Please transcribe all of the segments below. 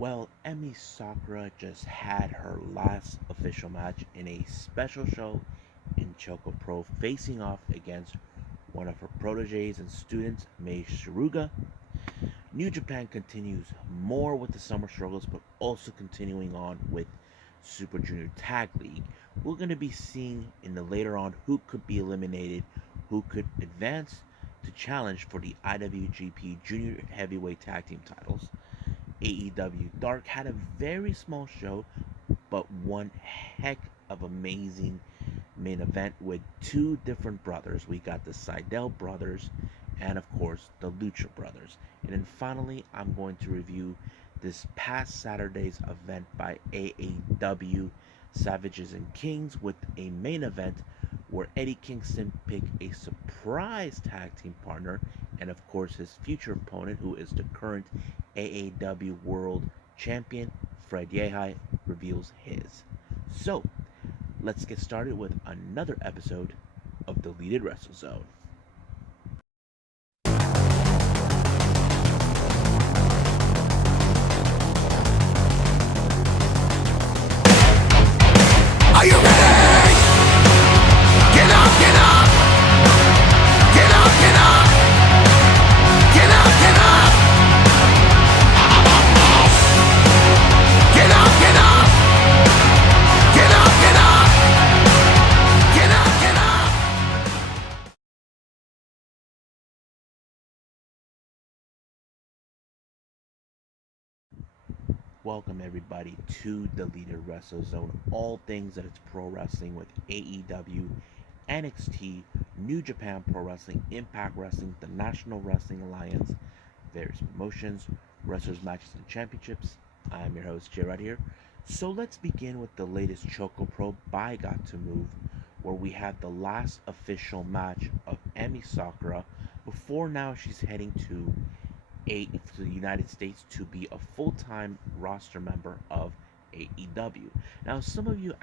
Well, Emi Sakura just had her last official match in a special show in ChocoPro, facing off against one of her proteges and students, Mei Suruga. New Japan continues more with the summer struggles, but also continuing on with Super Junior Tag League. We're going to be seeing in the later on who could be eliminated, who could advance to challenge for the IWGP Junior Heavyweight Tag Team titles. AEW Dark had a very small show, but one heck of amazing main event with two different brothers. We got the Sydal Brothers and, of course, the Lucha Brothers. And then finally, I'm going to review this past Saturday's event by AAW Savages and Kings with a main event where Eddie Kingston picked a surprise tag team partner and, of course, his future opponent, who is the current AAW World Champion, Fred Yehi, reveals his. So, let's get started with another episode of Deleted Wrestle Zone. Are you ready? Get up, get up! Get up, get up! Get up, get up! Get up, get up! Get up, get up! Get up, get up! Welcome everybody to Deleted Wrestle Zone. All things that it's pro wrestling with AEW, NXT, New Japan Pro Wrestling, Impact Wrestling, the National Wrestling Alliance, various promotions, wrestlers, matches, and championships. I'm your host Jay right here. So let's begin with the latest ChocoPro by Gatoh, where we had the last official match of Emi Sakura. Before now, she's heading to the United States to be a full-time roster member of AEW. Now, some of you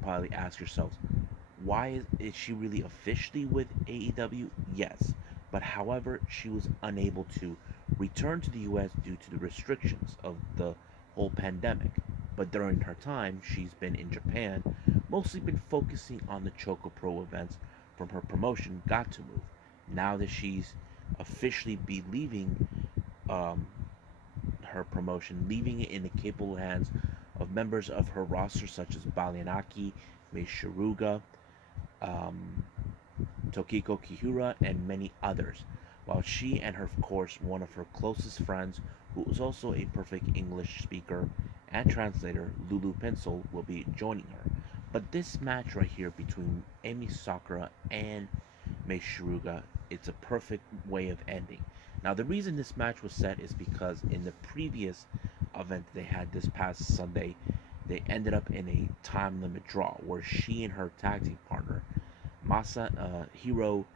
probably ask yourselves, why is she really officially with AEW? Yes, but however, she was unable to return to the US due to the restrictions of the whole pandemic. But during her time, she's been in Japan, mostly been focusing on the ChocoPro events from her promotion, Gatoh. Now that she's officially be leaving her promotion, leaving it in the capable hands of members of her roster such as Balianaki, Mei Suruga, Tokiko Kihura, and many others. While she and her, of course, one of her closest friends, who is also a perfect English speaker and translator, Lulu Pencil, will be joining her. But this match right here between Emi Sakura and Mei Suruga, it's a perfect way of ending. Now, the reason this match was set is because in the previous event they had this past Sunday, they ended up in a time limit draw where she and her tag team partner, Hiro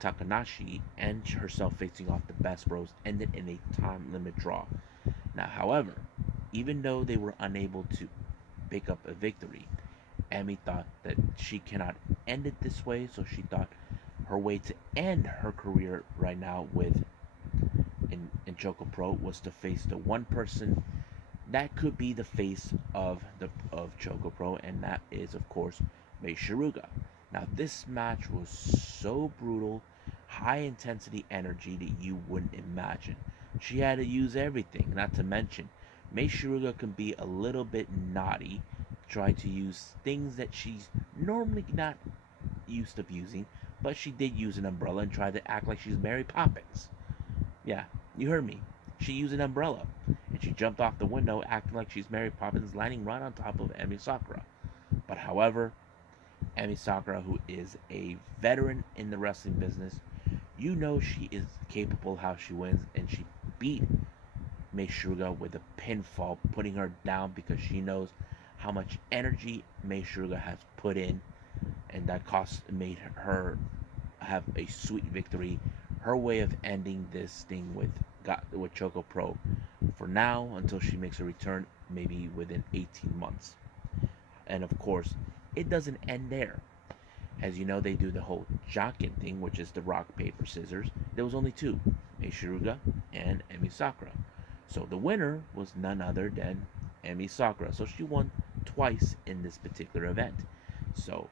Takanashi, and herself facing off the Best Bros, ended in a time limit draw. Now, however, even though they were unable to pick up a victory, Emi thought that she cannot end it this way, so she thought her way to end her career right now in ChocoPro was to face the one person that could be the face of ChocoPro, and that is, of course, Mei Suruga. Now, this match was so brutal, high intensity energy that you wouldn't imagine. She had to use everything, not to mention Mei Suruga can be a little bit naughty, try to use things that she's normally not used to using, but she did use an umbrella and tried to act like she's Mary Poppins. Yeah, you heard me. She used an umbrella, and she jumped off the window acting like she's Mary Poppins, landing right on top of Emi Sakura. But however, Emi Sakura, who is a veteran in the wrestling business, you know she is capable how she wins, and she beat Mei Suruga with a pinfall, putting her down because she knows how much energy Mei Suruga has put in, and that made her have a sweet victory. Her way of ending this thing with ChocoPro for now until she makes a return, maybe within 18 months. And of course, it doesn't end there. As you know, they do the whole Jokin thing, which is the rock, paper, scissors. There was only two, Mei Suruga and Emi Sakura. So the winner was none other than Emi Sakura. So she won twice in this particular event. So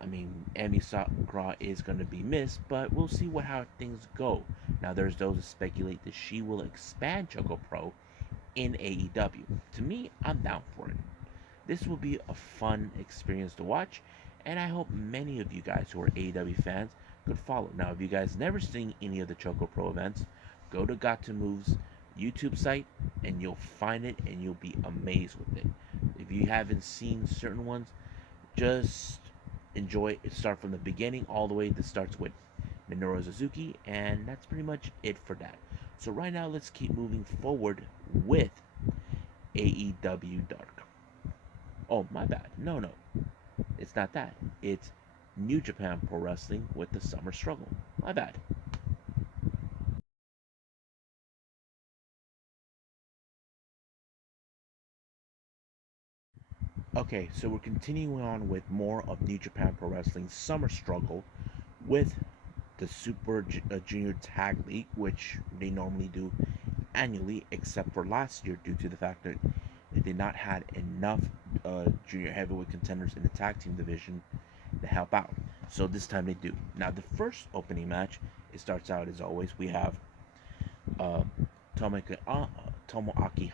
I mean, Emi Sakura is going to be missed, but we'll see how things go. Now, there's those who speculate that she will expand ChocoPro in AEW. To me, I'm down for it. This will be a fun experience to watch, and I hope many of you guys who are AEW fans could follow. Now, if you guys never seen any of the ChocoPro events, go to Gatoh Move's YouTube site, and you'll find it, and you'll be amazed with it. If you haven't seen certain ones, just enjoy it. Start from the beginning all the way. That starts with Minoru Suzuki, and that's pretty much it for that. So right now, let's keep moving forward with AEW Dark. Oh, my bad. No, it's not that. It's New Japan Pro Wrestling with the Summer Struggle. My bad. Okay, so we're continuing on with more of New Japan Pro Wrestling's Summer Struggle with the Super Junior Tag League, which they normally do annually, except for last year due to the fact that they did not have enough junior heavyweight contenders in the tag team division to help out. So this time they do. Now the first opening match, it starts out as always. We have uh, Tomoaki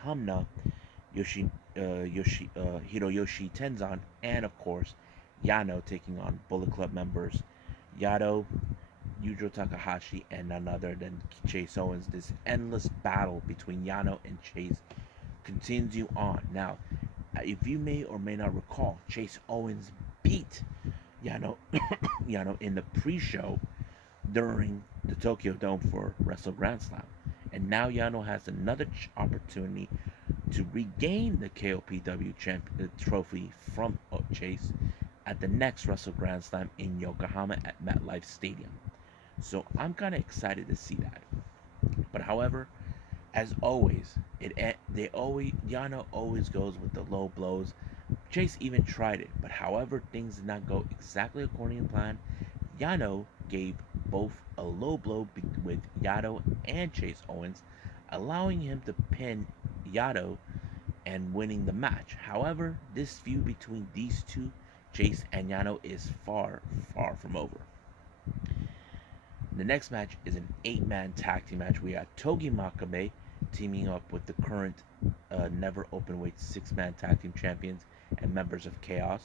Hamna, Hiroyoshi Tenzan, and of course Yano taking on Bullet Club members Yado, Yujiro Takahashi, and none other than Chase Owens. This endless battle between Yano and Chase continue on. Now, if you may or may not recall, Chase Owens beat Yano, Yano in the pre-show during the Tokyo Dome for Wrestle Grand Slam. And now Yano has another opportunity to regain the KOPW trophy from Chase at the next Wrestle Grand Slam in Yokohama at MetLife Stadium. So I'm kind of excited to see that. But however, as always, Yano always goes with the low blows. Chase even tried it, but however things did not go exactly according to plan. Yano gave both a low blow with Yado and Chase Owens, allowing him to pin Yado and winning the match. However, this feud between these two, Chase and Yano, is far, far from over. The next match is an 8-man tag team match. We got Togi Makabe teaming up with the current Never Openweight 6-man tag team champions and members of Chaos,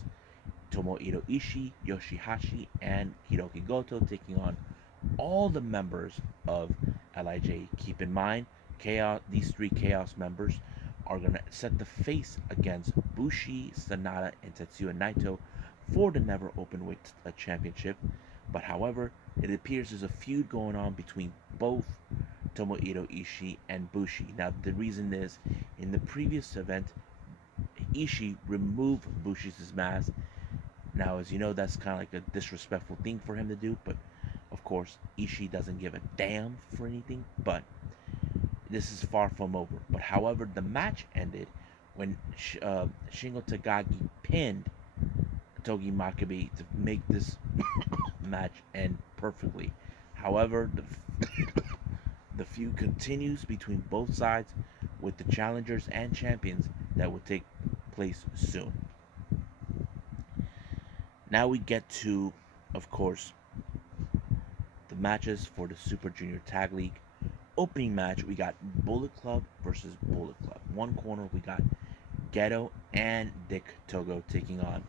Tomohiro Ishii, Yoshihashi, and Hiroki Goto, taking on all the members of LIJ. Keep in mind, these 3 Chaos members are going to set the face against Bushi, Sanada, and Tetsuya Naito for the Never Openweight Championship. But however, it appears there's a feud going on between both Tomohiro Ishii and Bushi. Now, the reason is, in the previous event, Ishii removed Bushi's mask. Now, as you know, that's kind of like a disrespectful thing for him to do, but of course, Ishii doesn't give a damn for anything, but this is far from over. But however, the match ended when Shingo Takagi pinned Togi Makabe to make this match end perfectly. However, the feud continues between both sides with the challengers and champions that will take place soon. Now we get to, of course, the matches for the Super Junior Tag League. Opening match, we got Bullet Club versus Bullet Club. One corner, we got Gatoh and Dick Togo taking on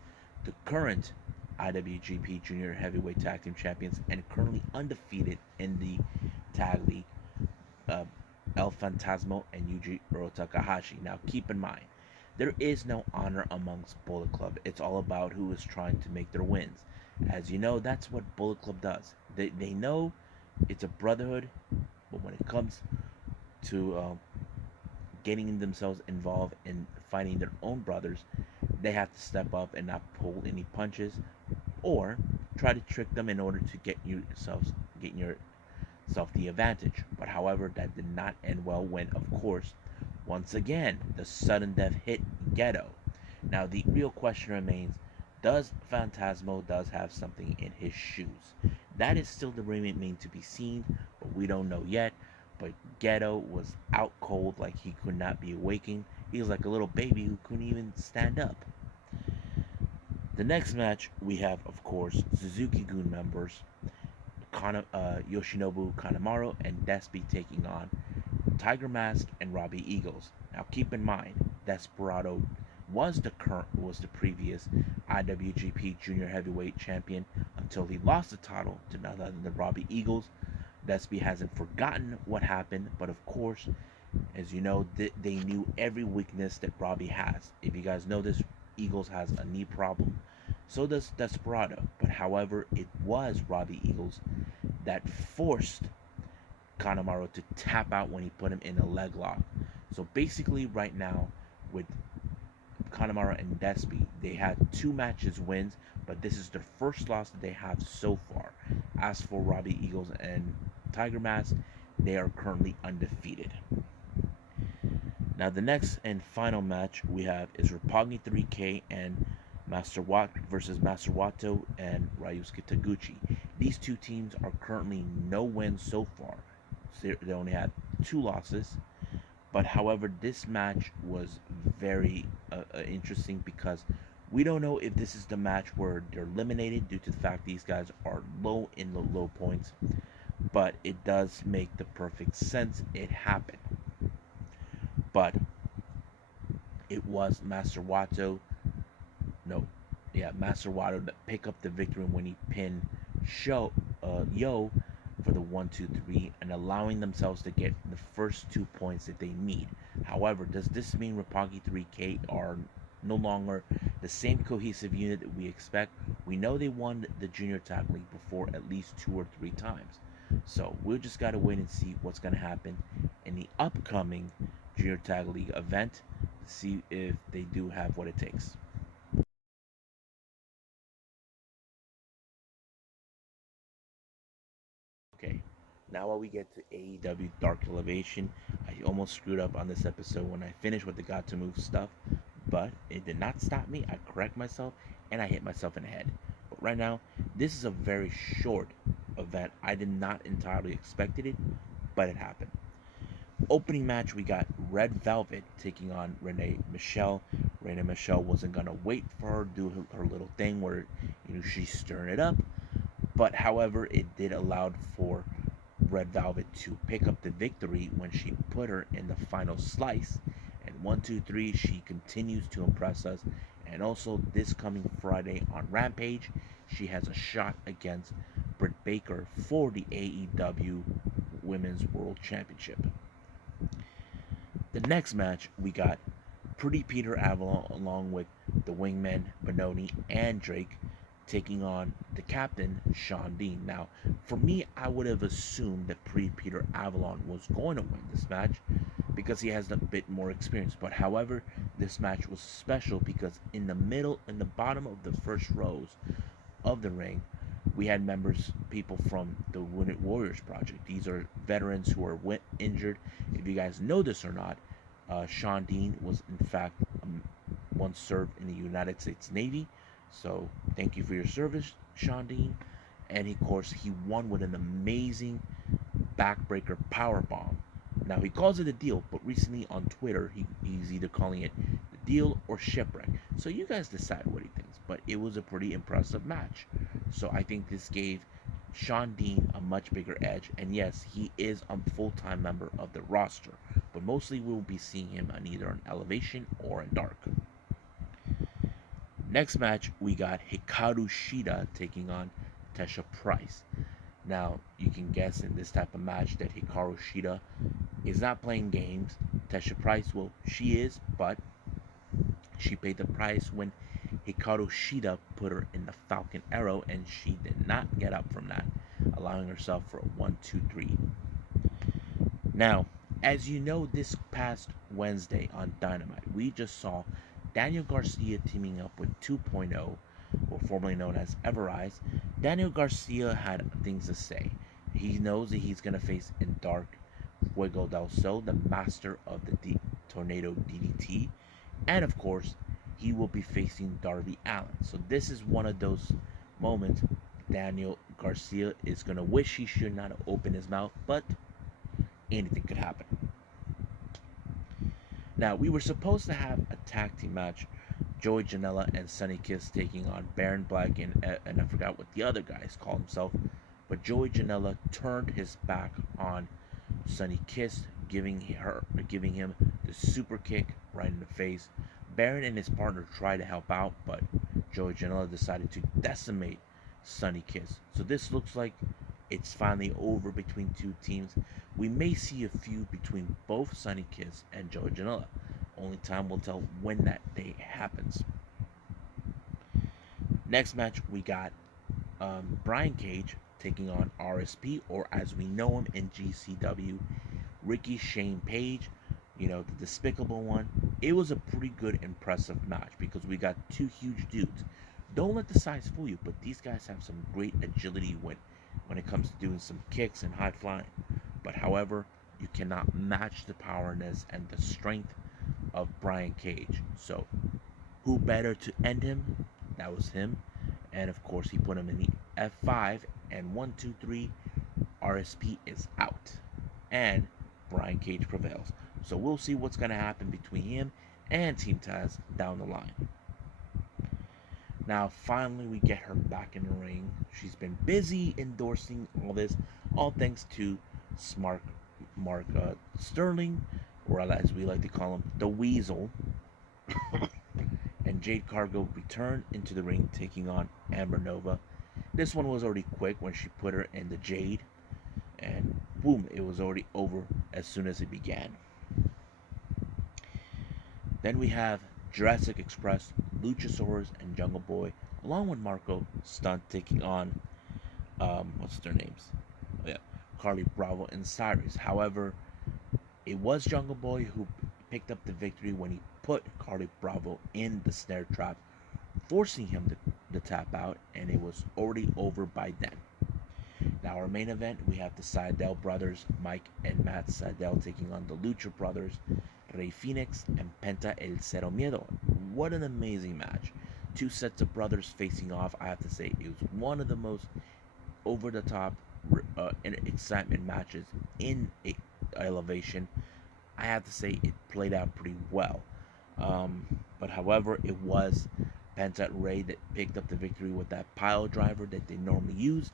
the current IWGP Junior Heavyweight Tag Team Champions and currently undefeated in the Tag League, El Fantasmo and Yujiro Takahashi. Now, keep in mind, there is no honor amongst Bullet Club. It's all about who is trying to make their wins. As you know, that's what Bullet Club does. They know it's a brotherhood, but when it comes to getting themselves involved in fighting their own brothers, they have to step up and not pull any punches or try to trick them in order to get yourself the advantage. But however, that did not end well when, of course, once again, the sudden death hit Gatoh. Now the real question remains, does Phantasmo have something in his shoes? That is still the remain to be seen, but we don't know yet. but Gatoh was out cold like he could not be awakened. He was like a little baby who couldn't even stand up. The next match we have, of course, Suzuki-gun members Yoshinobu Kanemaru and Despy taking on Tiger Mask and Robbie Eagles. Now keep in mind, Desperado was the previous IWGP Junior Heavyweight Champion until he lost the title to none other than Robbie Eagles. Despy hasn't forgotten what happened, but of course, as you know, they knew every weakness that Robbie has. If you guys know this, Eagles has a knee problem. So does Desperado. But however, it was Robbie Eagles that forced Kanemaru to tap out when he put him in a leg lock. So basically, right now, with Kanemaru and Despy, they had 2 matches wins, but this is their first loss that they have so far. As for Robbie Eagles and Tiger Mask, they are currently undefeated. Now, the next and final match we have is Roppongi 3K and Master Watt versus Master Wato and Ryusuke Taguchi. These two teams are currently no wins so far. They only had 2 losses. But however, this match was very interesting because we don't know if this is the match where they're eliminated due to the fact these guys are low in the low points. But it does make the perfect sense. It happened. But it was Master Wato that picked up the victory when he pinned Yo for the 1-2-3 and allowing themselves to get the first 2 points that they need. However, does this mean Roppongi 3K are no longer the same cohesive unit that we expect? We know they won the Junior Tag League before at least 2 or 3 times. So we'll just gotta wait and see what's gonna happen in the upcoming Junior Tag League event to see if they do have what it takes. Okay, now while we get to AEW Dark Elevation, I almost screwed up on this episode when I finished with the Got to Move stuff, but it did not stop me. I correct myself and I hit myself in the head. But right now, this is a very short event. I did not entirely expected it, but it happened. Opening match, we got Red Velvet taking on Renee Michelle. Renee Michelle wasn't gonna wait for her to do her little thing where she's stirring it up, but however, it did allow for Red Velvet to pick up the victory when she put her in the final slice. And 1-2-3, she continues to impress us. And also, this coming Friday on Rampage, she has a shot against Britt Baker for the AEW Women's World Championship. The next match, we got Pretty Peter Avalon along with the Wingmen Benoni and Drake taking on the captain, Sean Dean. Now, for me, I would have assumed that Pretty Peter Avalon was going to win this match because he has a bit more experience. But however, this match was special because in the bottom of the first rows of the ring, we had people from the Wounded Warriors Project. These are veterans who are injured. If you guys know this or not, Sean Dean was in fact once served in the United States Navy. So thank you for your service, Sean Dean. And of course, he won with an amazing backbreaker power bomb. Now he calls it a deal, but recently on Twitter, he's either calling it the deal or shipwreck. So you guys decide what he thinks. But it was a pretty impressive match. So I think this gave Sean Dean a much bigger edge. And yes, he is a full-time member of the roster. But mostly we'll be seeing him on either an Elevation or in Dark. Next match, we got Hikaru Shida taking on Tesha Price. Now, you can guess in this type of match that Hikaru Shida is not playing games. Tesha Price, well, she is, but she paid the price when Hikaru Shida put her in the Falcon Arrow, and she did not get up from that, allowing herself for a 1-2-3. Now, as you know, this past Wednesday on Dynamite, we just saw Daniel Garcia teaming up with 2.0, or formerly known as Everrise. Daniel Garcia had things to say. He knows that he's going to face in Dark Fuego del Sol, the master of the Tornado DDT. And of course, he will be facing Darby Allin. So this is one of those moments Daniel Garcia is going to wish he should not have opened his mouth, but anything could happen. Now, we were supposed to have a tag team match, Joey Janela and Sonny Kiss taking on Baron Black and I forgot what the other guys called himself, but Joey Janela turned his back on Sonny Kiss, giving him the super kick right in the face. Baron and his partner tried to help out, but Joey Janela decided to decimate Sonny Kiss. So this looks like it's finally over between two teams. We may see a feud between both Sonny Kiss and Joey Janela. Only time will tell when that day happens. Next match, we got Brian Cage taking on RSP, or as we know him in GCW, Ricky Shane Page, the despicable one. It was a pretty good, impressive match because we got two huge dudes. Don't let the size fool you, but these guys have some great agility when it comes to doing some kicks and high flying. But however, you cannot match the powerness and the strength of Brian Cage. So, who better to end him? That was him. And of course, he put him in the F5, and 1, 2, 3, RSP is out. And Brian Cage prevails. So we'll see what's going to happen between him and Team Taz down the line. Now, finally, we get her back in the ring. She's been busy endorsing all this, all thanks to Smart Mark Sterling, or as we like to call him, the Weasel. And Jade Cargill returned into the ring, taking on Amber Nova. This one was already quick when she put her in the Jade, and boom, it was already over as soon as it began. Then we have Jurassic Express, Luchasaurus, and Jungle Boy, along with Marco Stunt taking on, what's their names? Oh, yeah, Carly Bravo and Cyrus. However, it was Jungle Boy who picked up the victory when he put Carly Bravo in the snare trap, forcing him to tap out, and it was already over by then. Now, our main event, we have the Sydal brothers, Mike and Matt Sydal, taking on the Lucha brothers, Rey Fenix and Penta El Cero Miedo. What an amazing match. Two sets of brothers facing off. I have to say, it was one of the most over-the-top excitement matches in Elevation. I have to say, it played out pretty well. But however, it was Penta and Rey that picked up the victory with that pile driver that they normally use,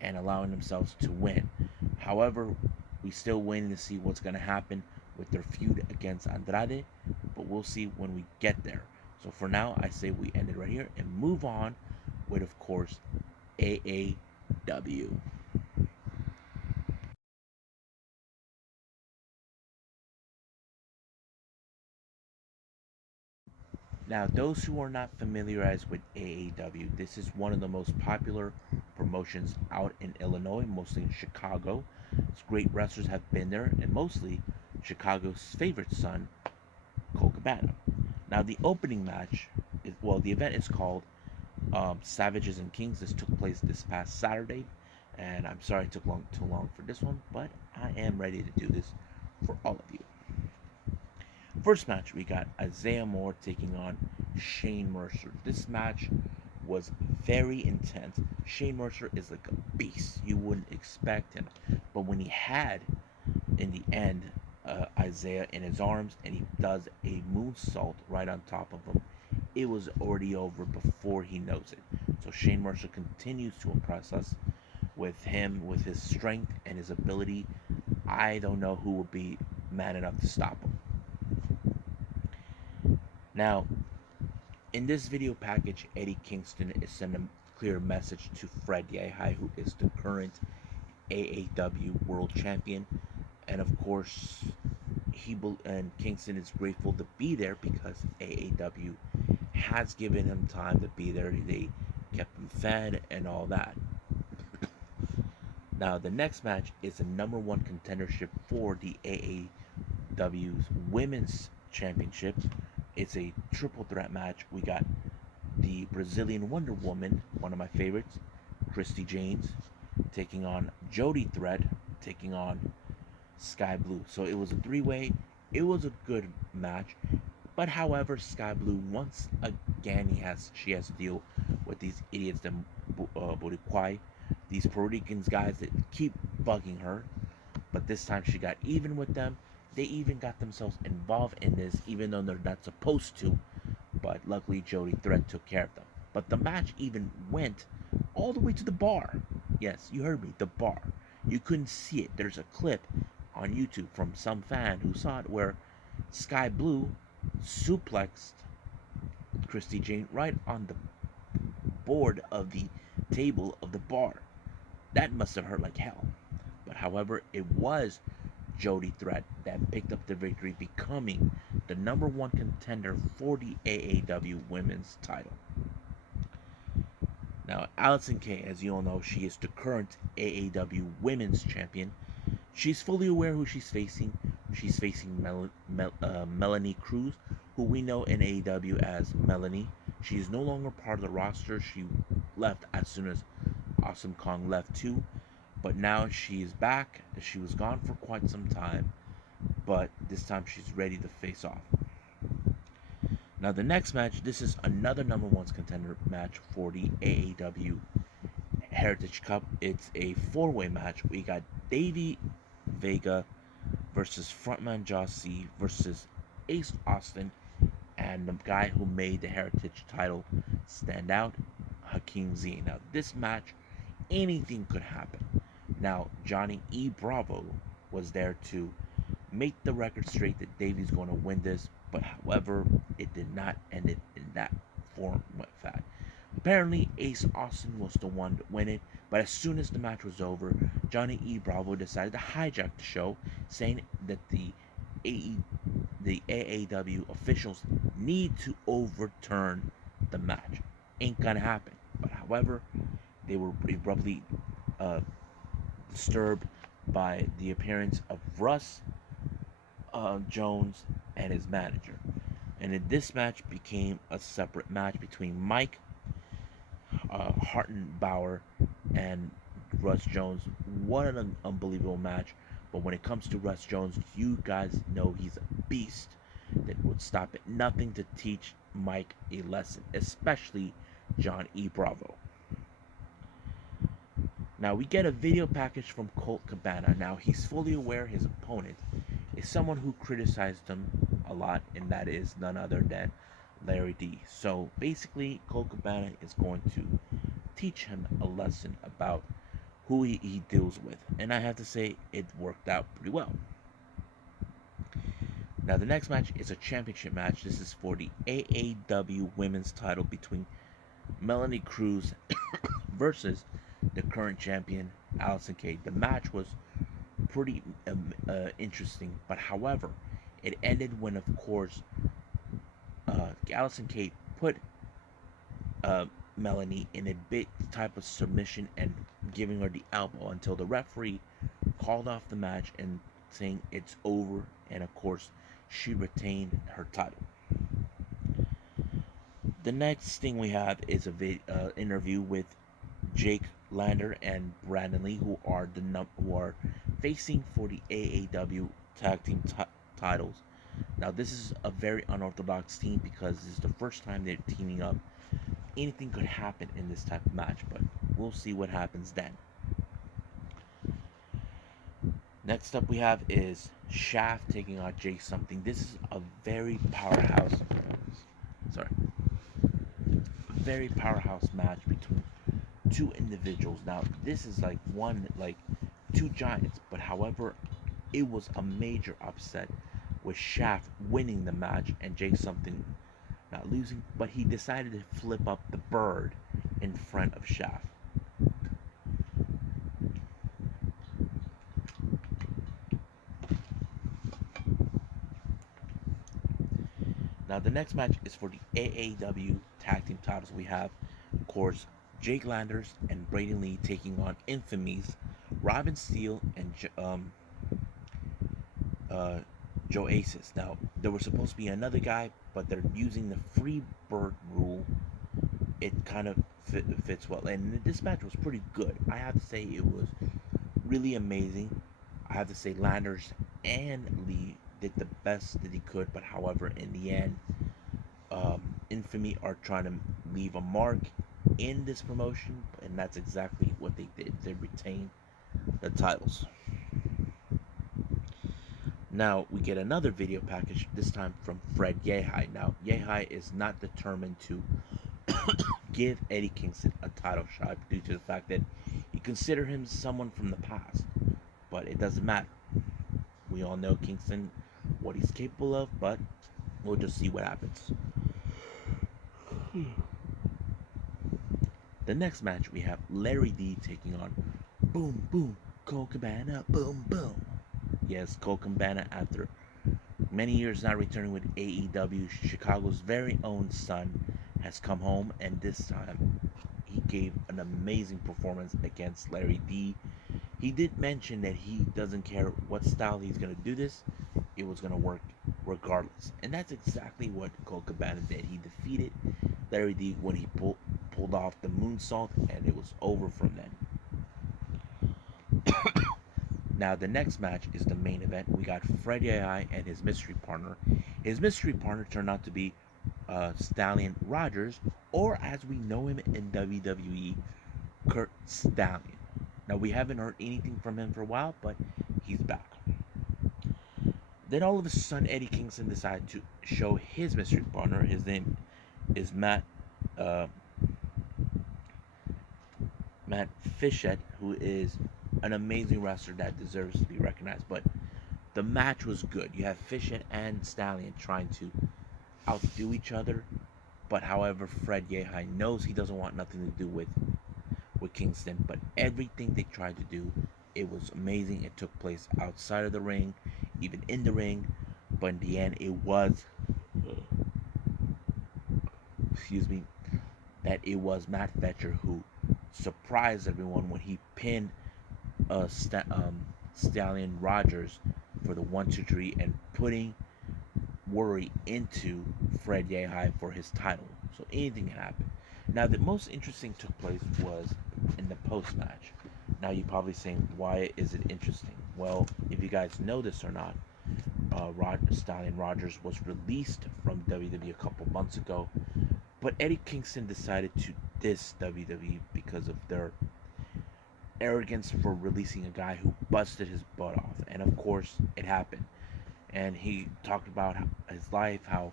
and allowing themselves to win. However, we still waiting to see what's going to happen with their feud against Andrade, but we'll see when we get there. So for now, I say we end it right here and move on with, of course, AAW. Now, those who are not familiarized with AAW, this is one of the most popular promotions out in Illinois, mostly in Chicago. It's great wrestlers have been there, and mostly Chicago's favorite son, Colt Cabana. Now, the opening match, the event is called Savages and Kings. This took place this past Saturday, and I'm sorry it took too long for this one, but I am ready to do this for all of you. First match, we got Isaiah Moore taking on Shane Mercer. This match was very intense. Shane Mercer is like a beast. You wouldn't expect him. But when he had, in the end, Isaiah in his arms, and he does a moonsault right on top of him, it was already over before he knows it. So Shane Mercer continues to impress us with his strength and his ability. I don't know who will be man enough to stop him. Now, in this video package, Eddie Kingston is sending a clear message to Fred Yehi, who is the current AAW World Champion, and of course, Kingston is grateful to be there because AAW has given him time to be there. They kept him fed and all that. Now, the next match is the number one contendership for the AAW's Women's Championship. It's a triple threat match. We got the Brazilian Wonder Woman, one of my favorites, Christy James, taking on Jody Threat, taking on Sky Blue. So it was a three-way. It was a good match. But however, Sky Blue, once again, she has to deal with these idiots, the Boricuai, these Puerto Ricans guys that keep bugging her. But this time she got even with them. They even got themselves involved in this, even though they're not supposed to. But luckily, Jody Threat took care of them. But the match even went all the way to the bar. Yes, you heard me, the bar. You couldn't see it. There's a clip on YouTube from some fan who saw it where Sky Blue suplexed Christy Jane right on the board of the table of the bar. That must have hurt like hell. But however, it was Jody Threat that picked up the victory, becoming the number one contender for the AAW women's title. Now, Allison Kay, as you all know, she is the current AAW women's champion. She's fully aware who she's facing. She's facing Melanie Cruz, who we know in AEW as Melanie. She is no longer part of the roster. She left as soon as Awesome Kong left too. But now she is back. She was gone for quite some time. But this time she's ready to face off. Now the next match, this is another number one contender match for the AAW Heritage Cup. It's a four-way match. We got Davey Vega versus frontman Josh C versus Ace Austin and the guy who made the Heritage title stand out, Hakeem Z. Now this match, anything could happen. Now Johnny E. Bravo was there to make the record straight that Davey's going to win this, but however, it did not end it in that fact. Apparently, Ace Austin was the one to win it, but as soon as the match was over, Johnny E. Bravo decided to hijack the show, saying that the AAW officials need to overturn the match. Ain't gonna happen. But however, they were abruptly disturbed by the appearance of Russ Jones and his manager. And this match became a separate match between Mike Hartenbauer and Russ Jones. What an unbelievable match. But when it comes to Russ Jones, you guys know he's a beast that would stop at nothing to teach Mike a lesson, especially John E. Bravo. Now we get a video package from Colt Cabana. Now he's fully aware his opponent is someone who criticized him a lot, and that is none other than Larry D. So basically, Colt Cabana is going to teach him a lesson about who he deals with. And I have to say, it worked out pretty well. Now the next match is a championship match. This is for the AAW women's title between Melanie Cruz versus the current champion, Allison Kay. The match was pretty interesting, but however, it ended when, of course, Allison Kay put Melanie in a big type of submission and giving her the elbow until the referee called off the match and saying it's over, and of course she retained her title. The next thing we have is a interview with Jake Lander and Brandon Lee, who are facing for the AAW tag team titles. Now this is a very unorthodox team because this is the first time they're teaming up. Anything could happen in this type of match, but we'll see what happens then. Next up we have is Shaft taking on Jake Something. This is a very powerhouse match between two individuals. Now this is like two giants, but however, it was a major upset with Shaft winning the match and Jake Something not losing, but he decided to flip up the bird in front of Shaft. Now the next match is for the AAW tag team titles. We have, of course, Jake Landers and Brayden Lee taking on Infamy's Robin Steele and Joe Aces. Now there was supposed to be another guy, but they're using the free bird rule. It kind of fits well, and this match was pretty good. I have to say it was really amazing. I have to say Landers and Lee did the best that he could, but however, in the end, Infamy are trying to leave a mark in this promotion, and that's exactly what they did. They retained the titles. Now we get another video package, this time from Fred Yehi. Now Yehi is not determined to give Eddie Kingston a title shot due to the fact that you consider him someone from the past. But it doesn't matter. We all know Kingston, what he's capable of, but we'll just see what happens. The next match we have Larry D taking on Boom Boom Colt Cabana. Boom Boom. Yes, Colt Cabana, after many years not returning with AEW, Chicago's very own son has come home, and this time he gave an amazing performance against Larry D. He did mention that he doesn't care what style he's going to do this, it was going to work regardless. And that's exactly what Colt Cabana did. He defeated Larry D when he pulled off the moonsault, and it was over from then. Now, the next match is the main event. We got Fred AI and his mystery partner. His mystery partner turned out to be Stallion Rogers, or as we know him in WWE, Kurt Stallion. Now, we haven't heard anything from him for a while, but he's back. Then all of a sudden, Eddie Kingston decided to show his mystery partner. His name is Matt Fischett, who is an amazing wrestler that deserves to be recognized. But the match was good. You have Fischett and Stallion trying to outdo each other. But however, Fred Yehi knows he doesn't want nothing to do with Kingston. But everything they tried to do, it was amazing. It took place outside of the ring, even in the ring. But in the end, it was, it was Matt Fetcher who surprised everyone when he pinned Stallion Rogers for the 1-2-3 and putting worry into Fred Yehi for his title. So anything can happen. Now, the most interesting took place was in the post match. Now, you're probably saying, why is it interesting? Well, if you guys know this or not, Stallion Rogers was released from WWE a couple months ago, but Eddie Kingston decided to diss WWE because of their arrogance for releasing a guy who busted his butt off. And of course, it happened. And he talked about his life, how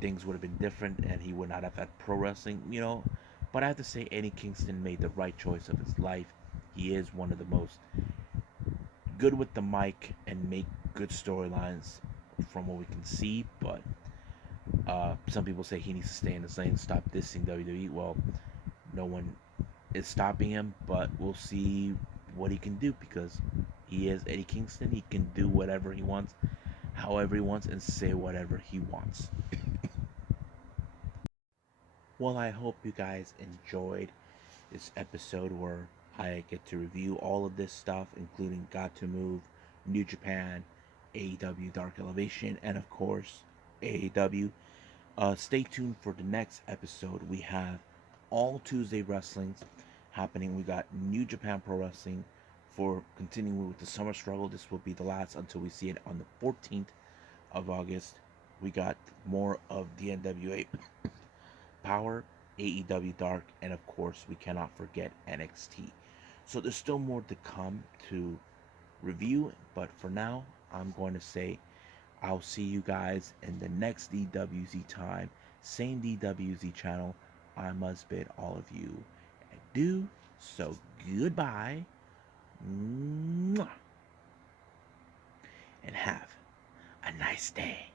things would have been different and he would not have had pro wrestling, But I have to say, Eddie Kingston made the right choice of his life. He is one of the most good with the mic and make good storylines from what we can see. But some people say he needs to stay in his lane, stop dissing WWE. Well, no one is stopping him, but we'll see what he can do because he is Eddie Kingston. He can do whatever he wants, however he wants, and say whatever he wants. Well, I hope you guys enjoyed this episode where I get to review all of this stuff, including Gatoh, New Japan, AEW Dark Elevation, and of course AAW. Stay tuned for the next episode. We have all Tuesday wrestlings happening. We got New Japan Pro Wrestling for continuing with the summer struggle. This will be the last until we see it on the 14th of August. We got more of the NWA Power, AEW Dark, and of course we cannot forget NXT. So there's still more to come to review, but for now I'm going to say I'll see you guys in the next DWZ time, same DWZ channel. I must bid all of you adieu. So goodbye, and have a nice day.